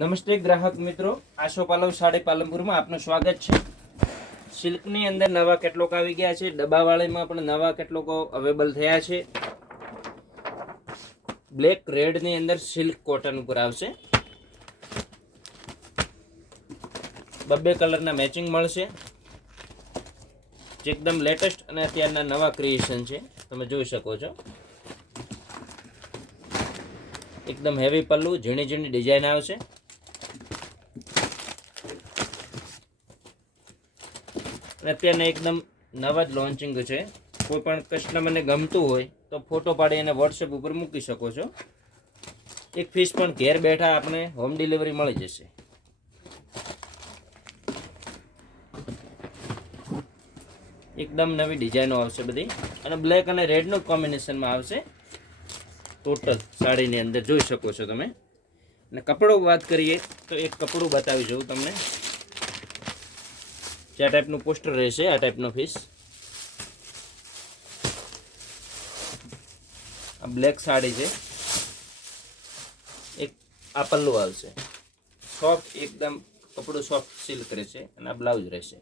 નમસ્તે ગ્રાહક મિત્રો, આશો પાલવ સાડી પાલનપુરમાં આપનું સ્વાગત છે. સિલ્કની અંદર નવા કેટલોગ આવી ગયા છે. ડબ્બાવાળીમાં પણ નવા કેટલોગો અવેલેબલ થયા છે. બ્લેક રેડની અંદર સિલ્ક કોટન ઉપર આવશે. બબ્બે કલરના મેચિંગ મળશે. એકદમ લેટેસ્ટ અને અત્યારના નવા ક્રિએશન છે, તમે જોઈ શકો છો. એકદમ હેવી પલ્લુ, ઝીણી ઝીણી ડિઝાઇન આવશે. અત્યારના એકદમ નવા જ લોન્ચિંગ છે. કોઈ પણ કસ્ટમરને ગમતું હોય તો ફોટો પાડી અને વોટ્સએપ ઉપર મૂકી શકો છો. એક પીસ પણ ઘેર બેઠા આપણે હોમ ડિલિવરી મળી જશે. એકદમ નવી ડિઝાઇનો આવશે બધી, અને બ્લેક અને રેડનું કોમ્બિનેશનમાં આવશે. ટોટલ સાડીની અંદર જોઈ શકો છો તમે. અને કપડો વાત કરીએ તો એક કપડું બતાવી જોઉં તમને. જે ટાઈપનું પોસ્ટર રહેશે, આ ટાઈપનો પીસ. આ બ્લેક સાડી છે. એક આ પલ્લું આવશે. સોફ્ટ એકદમ કપડું સોફ્ટ સિલ્ક રહેશે, અને આ બ્લાઉઝ રહેશે.